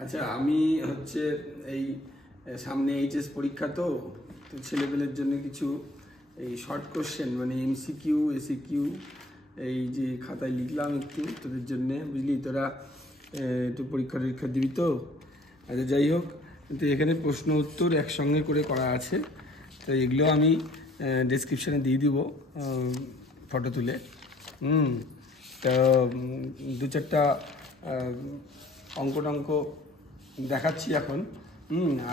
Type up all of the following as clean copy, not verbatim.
আচ্ছা, আমি হচ্ছে এই সামনে এইচএস পরীক্ষা, তো ছেলেপেলের জন্য কিছু এই শর্ট কোশ্চেন মানে এমসিকিউ এসিকিউ এই যে খাতায় লিখলাম একটু তোদের জন্যে, বুঝলি? তোরা একটু পরীক্ষা টরীক্ষা দিবি তো। আচ্ছা, যাই হোক, কিন্তু এখানে প্রশ্ন উত্তর একসঙ্গে করে করা আছে, তো এগুলো আমি ডেসক্রিপশানে দিয়ে দিব ফটো তুলে। তো দু চারটা অঙ্ক টঙ্ক দেখাচ্ছি এখন।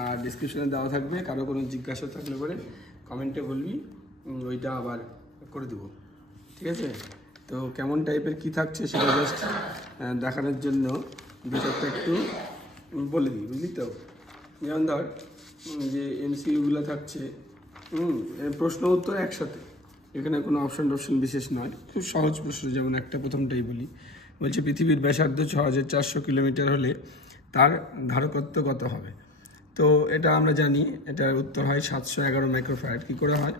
আর ডিসক্রিপশনে দেওয়া থাকবে, কারো কোনো জিজ্ঞাসা থাকলে পরে কমেন্টে বলবি, ওইটা আবার করে দেবো, ঠিক আছে? তো কেমন টাইপের কি থাকছে সেটা জাস্ট দেখানোর জন্য দু চারটা একটু বলে দিই, বুঝলি তো? যেমন ধর যে এমসিকিউগুলো থাকছে, প্রশ্ন উত্তর একসাথে, এখানে কোনো অপশন টপশন বিশেষ নয়, খুব সহজ প্রশ্ন। যেমন একটা প্রথমটাই বলি, বলছে পৃথিবীর ব্যাসার্ধ 6400 কিলোমিটার হলে তার ধারকত্ব কত হবে? তো এটা আমরা জানি, এটার উত্তর হয় 711 মাইক্রোফ্যারাড। কী করে হয়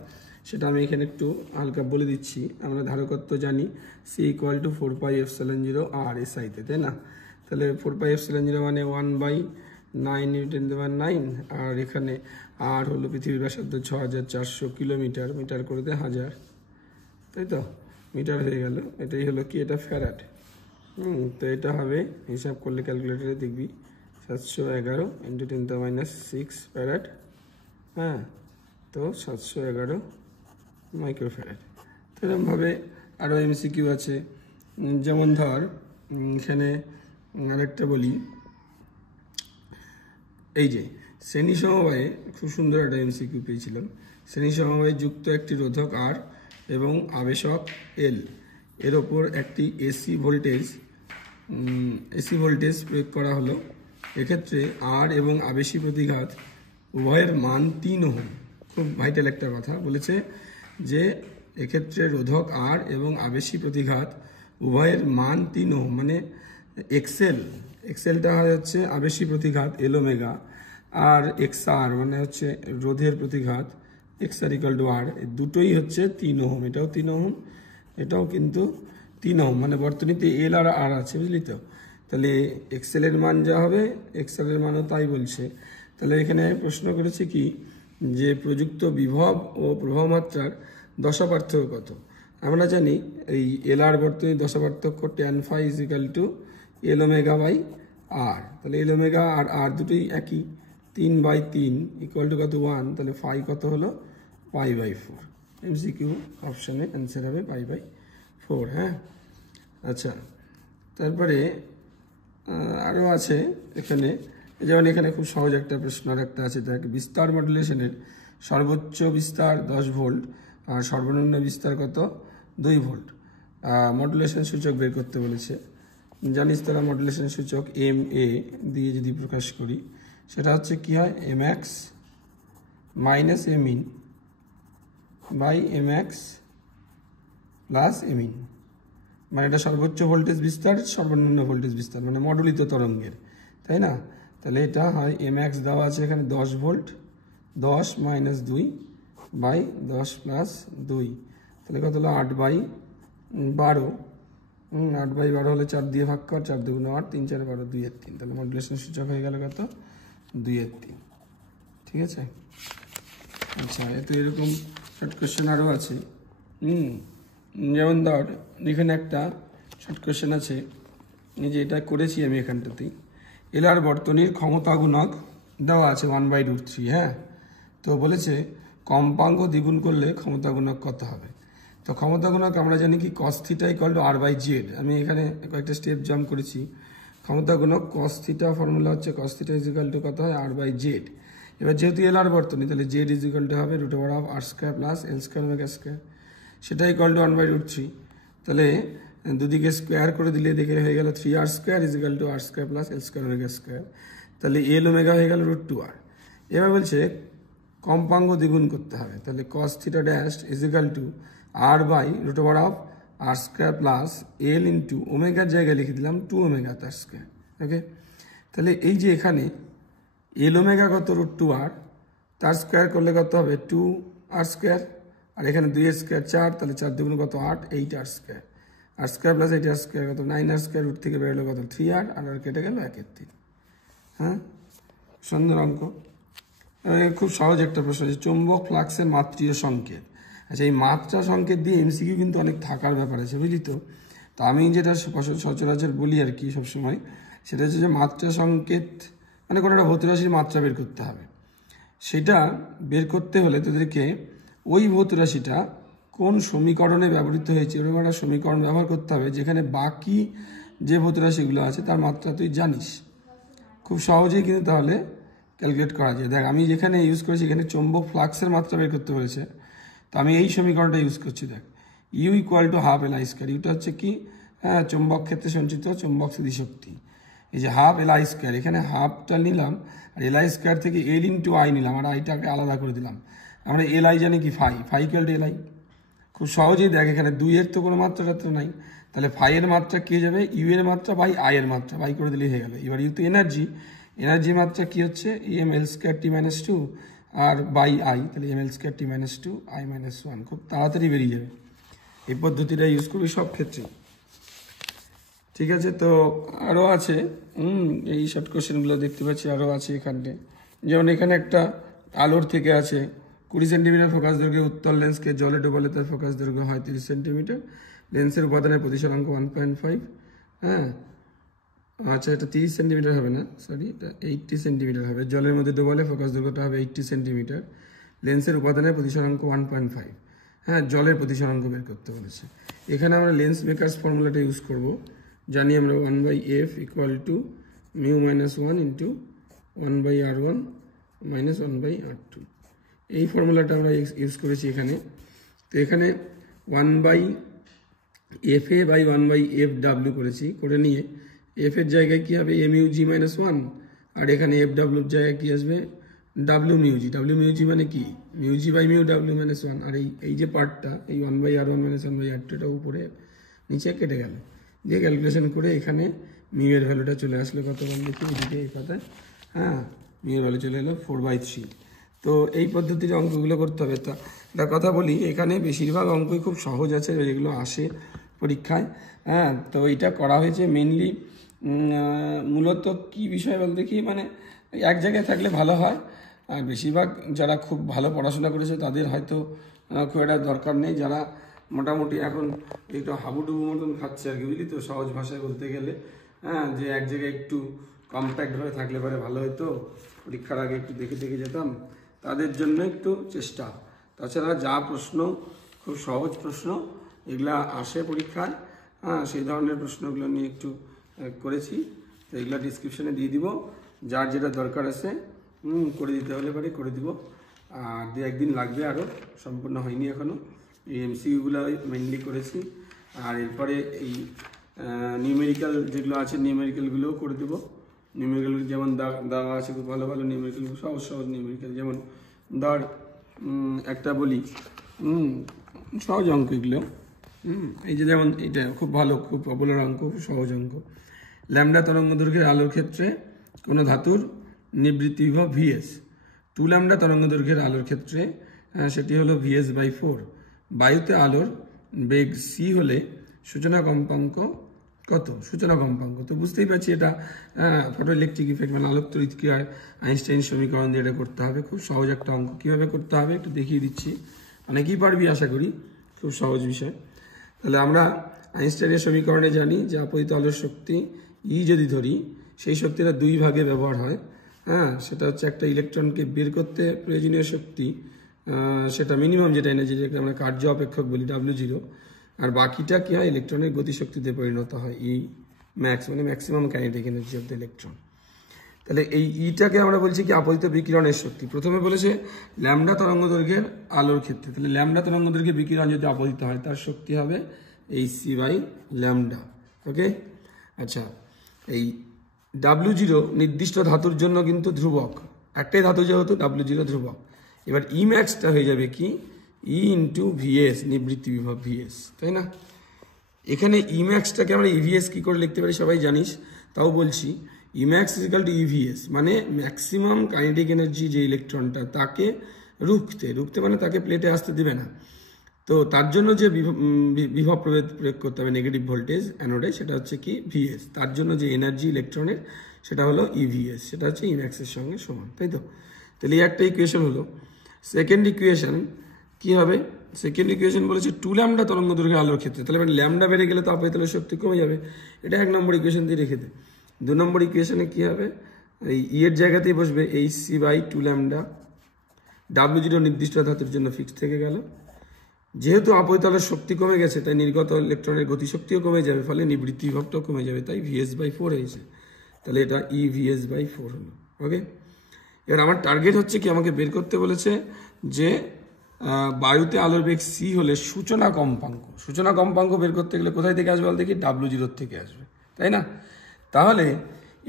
সেটা আমি এখানে একটু হালকা বলে দিচ্ছি। আমরা ধারকত্ব জানি সি ইকুয়াল টু 4πε0 আর এসআইতে, তাই না? তাহলে 4πε0 মানে 1/9 নিউটন দেওয়ার 9, আর এখানে আর হলো পৃথিবীর ব্যাসার্ধ 6400 কিলোমিটার, মিটার করে দেয় 1000, তাই তো? মিটার হয়ে গেল, এটাই হলো কি, এটা ফ্যারাড। তো এটা হবে, হিসাব করলে ক্যালকুলেটারে দেখবি 711 × 10⁻6 ফ্যারাড। হ্যাঁ, তো 711 মাইক্রোফ্যারাড। তো এরকমভাবে আরও এমসিকিউ আছে। যেমন ধর এখানে আরেকটা বলি, এই যে শ্রেণী সমবায়ে, খুব সুন্দর একটা এমসিকিউ পেয়েছিলাম। শ্রেণী সমবায়ে যুক্ত একটি রোধক আর এবং আবেশক এল এর ওপর একটি এসি ভোল্টেজ প্রয়োগ করা হলো। এক্ষেত্রে আর এবং আবেশী প্রতিঘাত উভয়ের মান 3 ওহম। খুব ভাইটাল একটা কথা বলেছে যে এক্ষেত্রে রোধক আর এবং আবেশী প্রতিঘাত উভয়ের মান 3 ওহম, মানে এক্সেলটা হচ্ছে আবেশী প্রতিঘাত এল ওমেগা, আর এক্সআর মানে হচ্ছে রোধের প্রতিঘাত এক্সআর ইকুয়াল টু আর, দুটোই হচ্ছে 3 ওহম। এটাও 3 ওহম, এটাও কিন্তু 3 ওহম, মানে বর্তনীতে এল আর আর আছে, বুঝলি তো? তাহলে এক্সেলের মান যা হবে এক্সআরের মানও তাই বলছে। তাহলে এখানে প্রশ্ন করেছে কি, যে প্রযুক্ত বিভব ও প্রবাহ মাত্রার দশা পার্থক্য কত? আমরা জানি এই এল আর বর্তনীর দশা পার্থক্য tan phi = L omega by R. তাহলে এল ওমেগা আর আর দুটোই একই, 3/3 = কত 1, তাহলে ফাই কত হলো π/4। এমসিকিউ অপশানে অ্যান্সার হবে π/4। হ্যাঁ, আচ্ছা, তারপরে আরও আছে এখানে, যেমন এখানে খুব সহজ একটা প্রশ্ন আর একটা আছে, দেখ বিস্তার মডুলেশনের সর্বোচ্চ বিস্তার 10 ভোল্ট আর সর্বনিম্ন বিস্তার কত 2 ভোল্ট। মডুলেশন সূচক বের করতে বলেছে। জানিস তারা মডুলেশন সূচক MA দিয়ে যদি প্রকাশ করি, সেটা হচ্ছে কি হয়, Mx minus Min by Mx plus Min, মানে এটা সর্বোচ্চ ভোল্টেজ বিস্তার সর্বনিম্ন ভোল্টেজ বিস্তার, মানে মডুলিত তরঙ্গের, তাই না? তাহলে এটা হয় Mx দেওয়া আছে এখানে 10 ভোল্ট, 10 - 2 বাই 10 + 2, তাহলে কত হলো 8/12। 8/12 হলে 4 দিয়ে ভাগ কর, 4 × 2 = 8, 3 × 4 = 12, 2/3। তাহলে মডুলেশন সূচক হয়ে গেল কত 2/3, ঠিক আছে? আচ্ছা, এতো এরকম শর্ট কোশ্চেন আরও আছে। যেমন ধর এখানে একটা শর্ট কোশ্চেন আছে, এই যে এটা করেছি আমি এখানটাতেই, এল আর বর্তনীর ক্ষমতা গুণক দেওয়া আছে 1/√3। হ্যাঁ, তো বলেছে কম্পাঙ্ক দ্বিগুণ করলে ক্ষমতা গুণক কত হবে? তো ক্ষমতা গুণক আমরা জানি কি, cos θ = R/Z। আমি এখানে কয়েকটা স্টেপ জাম্প করেছি। ক্ষমতা গুণক cos θ ফর্মুলা হচ্ছে cos θ = কত হয় R/Z। এবার যেহেতু এল আর বর্তনী, তাহলে Z = হবে √R² + L² সেটাই = 1/√3। তাহলে দুদিকে স্কোয়ার করে দিলে দেখে হয়ে গেল 3R² = R² + L²। তাহলে এল ওমেগা হয়ে গেল √2R। এবার বলছে কম্পাঙ্ক দ্বিগুণ করতে হবে, তাহলে cos θ = R/√R² + L × ওমেগার জায়গায় লিখে দিলাম 2ω তার স্কোয়ার। ওকে, তাহলে এই যে এখানে এল ওমেগা কত √2R, তার স্কোয়ার করলে কত হবে 2R², আর এখানে 2 স্কোয়ার 4, তাহলে 4 × 2 = কত 8, 8R²। আর স্কোয়ার প্লাস এইট আর স্কোয়ার কত 9r স্কোয়ার, রুট থেকে বেরোলো কত 3r, আর কেটে গেল 1/3। হ্যাঁ, সুন্দর অঙ্ক। খুব সহজ একটা প্রশ্ন, যে চৌম্বক ফ্লাক্সের মাত্রীয় সংকেত। আচ্ছা, এই মাত্রা সংকেত দিয়ে এমসিকিউ কিন্তু অনেক থাকার ব্যাপার আছে, বুঝলি তো। তা আমি যেটা সচরাচর বলি আর কি সবসময়, সেটা হচ্ছে যে মাত্রা সংকেত মানে কোনো একটা ভৌত রাশির মাত্রা বের করতে হবে। সেটা বের করতে হলে তোদেরকে ওই ভৌত রাশিটা কোন সমীকরণে ব্যবহৃত হয়েছে এরকম একটা সমীকরণ ব্যবহার করতে হবে, যেখানে বাকি যে ভৌত রাশিগুলো আছে তার মাত্রা তুই জানিস। খুব সহজেই কিন্তু তাহলে ক্যালকুলেট করা যায়। দেখ, আমি যেখানে ইউজ করেছি এখানে চৌম্বক ফ্লাক্সের মাত্রা বের করতে বলেছে, তো আমি এই সমীকরণটা ইউজ করছি। দেখ, U equal to half L I square. ইউটা হচ্ছে কি, হ্যাঁ, চৌম্বক ক্ষেত্রে সঞ্চিত চৌম্বক স্থিতিশক্তি। এই যে হাফ এল আই স্কোয়ার, এখানে হাফটা নিলাম, আর এল আই স্কোয়ার থেকে এল ইন্টু আই নিলাম, আর আইটাকে আলাদা করে দিলাম। আমরা এল আই জানি কি phi equal to L I. খুব সহজেই দেখ, এখানে 2 এর তো কোনো মাত্রা নাই, তাহলে ফাই এর মাত্রা কি হয়ে যাবে, ইউ এর মাত্রা বাই আই এর মাত্রা, বাই করে দিলেই হয়ে গেল। এবার ইউ তো এনার্জি মাত্রা কি হচ্ছে, M L square T minus 2 R by I, তাহলে M L square T minus 2 I minus 1। খুব তাড়াতাড়ি বেরিয়ে যাবে। এই পদ্ধতিটা ইউজ করবি সব ক্ষেত্রে, ঠিক আছে। তো আরও আছে, এই শর্ট কোশ্চেনগুলো দেখতে পাচ্ছি আরও আছে এখানে। যেমন এখানে একটা আলোর থেকে আছে 20 সেন্টিমিটার ফোকাস দৈর্ঘ্যে উত্তল লেন্সকে জলে ডোবালে তার ফোকাস দৈর্ঘ্য হয় 30 সেন্টিমিটার। লেন্সের উপাদানের প্রতিসরাঙ্ক 1.5। হ্যাঁ, আচ্ছা, এটা 30 সেন্টিমিটার হবে না, সরি, এটা 80 সেন্টিমিটার হবে। জলের মধ্যে ডোবালে ফোকাস দৈর্ঘ্যটা হবে 80 সেন্টিমিটার। লেন্সের উপাদানের প্রতিসরাঙ্ক 1.5। হ্যাঁ, জলের প্রতিসরাঙ্ক বের করতে বলেছে। এখানে আমরা লেন্স মেকার্স ফর্মুলাটা ইউজ করব। জানি আমরা 1/f equal to mu minus 1 into 1/r1 minus 1/r2। এই ফর্মুলাটা আমরা ইউজ করেছি এখানে। তো এখানে 1/fa বাই 1/fw করেছি, করে নিয়ে এফ এর জায়গায় কী হবে, এম ইউ জি মাইনাস 1, আর এখানে এফ ডাব্লিউর জায়গায় কী আসবে, ডাব্লিউ মিউজি মানে কি, মিউজি বাই মিউ ডাব্লিউ মাইনাস 1। আর এই যে পার্টটা, এই 1/r1 মাইনাস 1/r2, এটা উপরে নিচে কেটে গেল, দিয়ে ক্যালকুলেশন করে এখানে মিউ এর ভ্যালুটা চলে আসলো কত, বল দেখি এদিকে এই পাতায়। হ্যাঁ, মিউ এর ভ্যালু চলে এলো 4/3। তো এই পদ্ধতির অঙ্কগুলো করতে হবে। তা একটা কথা বলি, এখানে বেশিরভাগ অঙ্কই খুব সহজ আছে, যেগুলো আসে পরীক্ষায়। হ্যাঁ, তো এটা করা হয়েছে মেনলি মূলত কি বিষয় বলতে কি, মানে এক জায়গায় থাকলে ভালো হয়। আর বেশিরভাগ যারা খুব ভালো পড়াশোনা করেছে তাদের হয়তো খুব একটা দরকার নেই। যারা মোটামুটি এখন একটু হাবুডুবু মতন খাচ্ছে আর কি, বুঝলি তো, সহজ ভাষায় বলতে গেলে। হ্যাঁ, যে এক জায়গায় একটু কম্প্যাক্টভাবে থাকলে পরে ভালো হতো, পরীক্ষার আগে একটু দেখে দেখে যেতাম, তাদের জন্য একটু চেষ্টা। তাছাড়া যা প্রশ্ন খুব সহজ প্রশ্ন এগুলা আসে পরীক্ষায়, হ্যাঁ, সেই ধরনের প্রশ্নগুলো নিয়ে একটু করেছি। তো এগুলো ডিসক্রিপশানে দিয়ে দিব, যার যেটা দরকার আছে করে দিতে হলে পরে করে দিব। আর 2-1 দিন লাগবে, আরও সম্পূর্ণ হয়নি এখনও। এই এমসিকিউগুলো মেনলি করেছি, আর এরপরে এই নিউমেরিক্যাল যেগুলো আছে নিউমেরিক্যালগুলোও করে দেবো। নিউমেরিক্যাল যেমন দেওয়া আছে খুব ভালো ভালো নিউমেরিক্যাল, সহজ নিউমেরিক্যাল। যেমন ধর একটা বলি, সহজ অঙ্ক এগুলো। এই যে যেমন এটা খুব ভালো, খুব পপুলার অঙ্ক, খুব সহজ অঙ্ক। ল্যামডা তরঙ্গ দৈর্ঘ্যের আলোর ক্ষেত্রে কোনো ধাতুর নিবৃত্তি বিভব ভিএস। 2 ল্যামডা তরঙ্গ দৈর্ঘ্যের আলোর ক্ষেত্রে সেটি হলো VS/4। বায়ুতে আলোর বেগ c হলে সূচনা কম্পাঙ্ক কত? সূচনা কম্পাঙ্ক তো বুঝতেই পারছি, এটা ফটো ইলেকট্রিক ইফেক্ট মানে আলোক তড়িৎক্রিয়ার আইনস্টাইন সমীকরণ দিয়ে এটা করতে হবে। খুব সহজ একটা অঙ্ক। কীভাবে করতে হবে একটু দেখিয়ে দিচ্ছি, অনেকেই পারবি আশা করি, খুব সহজ বিষয়। তাহলে আমরা আইনস্টাইনের সমীকরণে জানি যে আপতিত আলোর শক্তি ই যদি ধরি, সেই শক্তিটা 2 ভাগে ব্যবহার হয়। হ্যাঁ, সেটা হচ্ছে একটা ইলেকট্রনকে বের করতে প্রয়োজনীয় শক্তি, সেটা মিনিমাম যেটা এনার্জি, যেটা আমরা কার্য অপেক্ষক বলি W0, আর বাকিটা কি হয়, ইলেকট্রনের গতিশক্তিতে পরিণত হয় ই ম্যাক্স, মানে maximum kinetic energy of the electron. তাহলে এই ইটাকে আমরা বলছি কি আপতিত বিকিরণের শক্তি। প্রথমে বলেছে ল্যামডা তরঙ্গ দৈর্ঘ্যের আলোর ক্ষেত্রে, তাহলে ল্যামডা তরঙ্গ দৈর্ঘ্যে বিকিরণ যদি আপতিত হয় তার শক্তি হবে hc/ল্যামডা। ওকে, আচ্ছা, এই W0 নির্দিষ্ট ধাতুর জন্য কিন্তু ধ্রুবক, একটাই ধাতু যেহেতু W0 ধ্রুবক। এবার ই ম্যাক্সটা হয়ে যাবে কি ই ইন্টু ভিএস, নিবৃত্তি বিভব ভিএস, তাই না? এখানে ই ম্যাক্সটাকে আমরা ইভিএস কী করে লিখতে পারি সবাই জানিস, তাও বলছি। ই ম্যাক্স ইজিক্যাল টু ইভিএস, মানে ম্যাক্সিমাম কাইনেটিক এনার্জি যে ইলেকট্রনটা তাকে রুখতে মানে তাকে প্লেটে আসতে দেবে না। তো তার জন্য যে বিভব প্রয়োগ করতে হবে নেগেটিভ ভোল্টেজ অ্যানোডে, সেটা হচ্ছে কি ভিএস। তার জন্য যে এনার্জি ইলেকট্রনের সেটা হলো ইভিএস, সেটা হচ্ছে ইম্যাক্সের সঙ্গে সমান, তাই তো? তাহলে এই একটা ইকুয়েশন হলো। সেকেন্ড ইকুয়েশন কি হবে? সেকেন্ড ইকুয়েশন বলেছে 2 ল্যামডা তরঙ্গ দৈর্ঘ্যে আলোর ক্ষেত্রে, তাহলে মানে ল্যামডা বেড়ে গেলে তো আপাততালের শক্তি কমে যাবে। এটা 1 নম্বর ইকুয়েশন দিয়ে রেখে দে। 2 নম্বর ইকুয়েশনে কি হবে? এই এর জায়গাতেই বসবে hc/2 ল্যামডা। W0 নির্দিষ্ট ধাতুর জন্য ফিক্স থেকে গেল। যেহেতু আপাততালের শক্তি কমে গেছে, তাই নির্গত ইলেকট্রনের গতিশক্তিও কমে যাবে, ফলে নিবৃত্তি বিভবটাও কমে যাবে, তাই VS/4 হয়েছে। তাহলে এটা EVS/4 হলো। ওকে, এবার আমার টার্গেট হচ্ছে কি, আমাকে বের করতে বলেছে যে বায়ুতে আলোর বেগ c হলে সূচনা কম্পাঙ্ক। সূচনা কম্পাঙ্ক বের করতে গেলে কোথায় থেকে আসবে বল দেখি? W0 থেকে আসবে, তাই না? তাহলে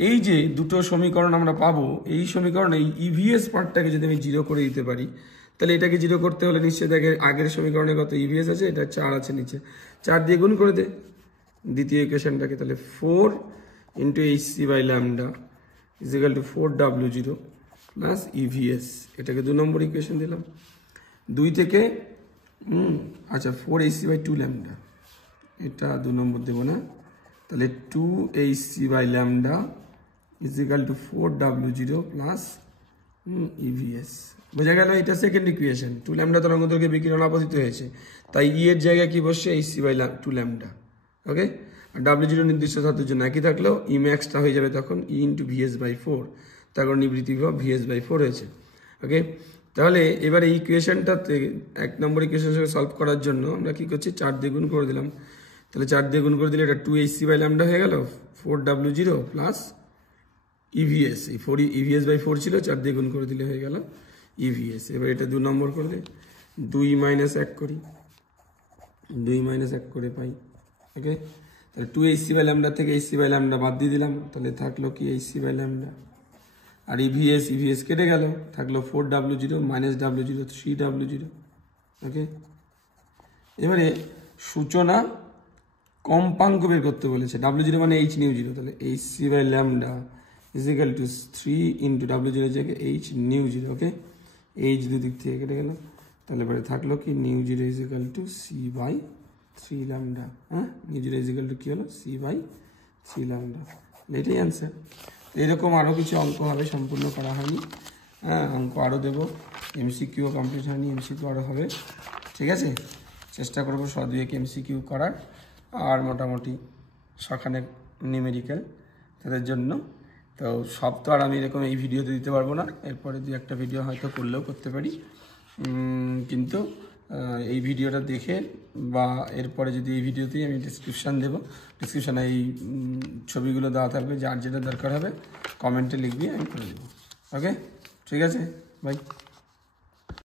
এই যে দুটো সমীকরণ আমরা পাবো, এই সমীকরণে এই ইভিএস পার্টটাকে যদি আমি 0 করে দিতে পারি, তাহলে এটাকে 0 করতে হলে নিশ্চয়ই দেখে আগের সমীকরণে কত ইভিএস আছে, এটা 4 আছে নিচে, 4 দিয়ে গুণ করে দে দ্বিতীয় ইকুয়েশনটাকে। তাহলে 4 × hc/λ = 4W0 প্লাস ইভিএস। এটাকে 2 নম্বর ইকুয়েশন দিলাম। 2 থেকে আচ্ছা 4hc/2 ল্যামডা, এটা 2 নম্বর দেবো না, তাহলে 2hc/λ = 4W0 প্লাস ইভিএস। বোঝা গেল? এটা সেকেন্ড ইকুয়েশন। 2 ল্যামডা তরঙ্গ দৈর্ঘ্যে বিকিরণ আপতিত হয়েছে, তাই ই এর জায়গায় কি বসছে? hc/2 lambda. ওকে, আর W0 নির্দিষ্ট ধাতুর জন্য একই থাকলেও ই ম্যাক্সটা হয়ে যাবে তখন E × VS/4, তারপর নিবৃত্তি বিভব VS/4 হয়েছে। ওকে, তাহলে এবারে এই ইকুয়েশনটাতে 1 নম্বর ইকুয়েশন সলভ করার জন্য আমরা কি করছি? 4 দিয়ে গুণ করে দিলাম। তাহলে 4 দিয়ে গুণ করে দিলে এটা 2hc/λ হয়ে গেল, 4W0 প্লাস ইভিএস। এই 4 EVS/4 ছিল, 4 দিয়ে গুণ করে দিলে হয়ে গেল ইভিএস। এবার এটা 2 নম্বর করে দে, 2 - 1 করি, 2 - 1 করে পাই। ওকে, তাহলে 2hc/λ থেকে hc/λ বাদ দিয়ে দিলাম, তাহলে থাকলো কি hc/λ, আর ইভিএস কেটে গেল, থাকলো 4W0 - W0 3W0। ওকে, এবারে সূচনা কম্পাঙ্ক বের করতে বলেছে। W0 মানে hν0, তাহলে hc/λ = 3 × W0 জায়গায় hν0। ওকে, h দুদিক থেকে কেটে গেল, তাহলে এবারে থাকলো কি μ0 = c/3λ। হ্যাঁ, μ0 কি হলো? c/3λ। এটাই অ্যান্সার। এরকম আরও কিছু অঙ্ক হবে, সম্পূর্ণ করা হয়নি। হ্যাঁ, অঙ্ক আরও দেবো, MCQ কমপ্লিট হয়নি, MCQ আরও হবে। ঠিক আছে, চেষ্টা করবো 100-2 MCQ করার, আর মোটামুটি সখানেক নিউমেরিক্যাল তাদের জন্য। তো সব তো আর আমি এরকম এই ভিডিওতে দিতে পারবো না, এরপরে 2-1টা ভিডিও হয়তো করলেও করতে পারি, কিন্তু এই ভিডিওটা দেখে বা এরপরে যদি এই ভিডিওতেই আমি ডিসক্রিপশান দেবো, ডিসক্রিপশানে এই ছবিগুলো দেওয়া থাকবে, যার যেটা দরকার হবে কমেন্টে লিখবি, আমি করে দেবো। ওকে, ঠিক আছে, বাই।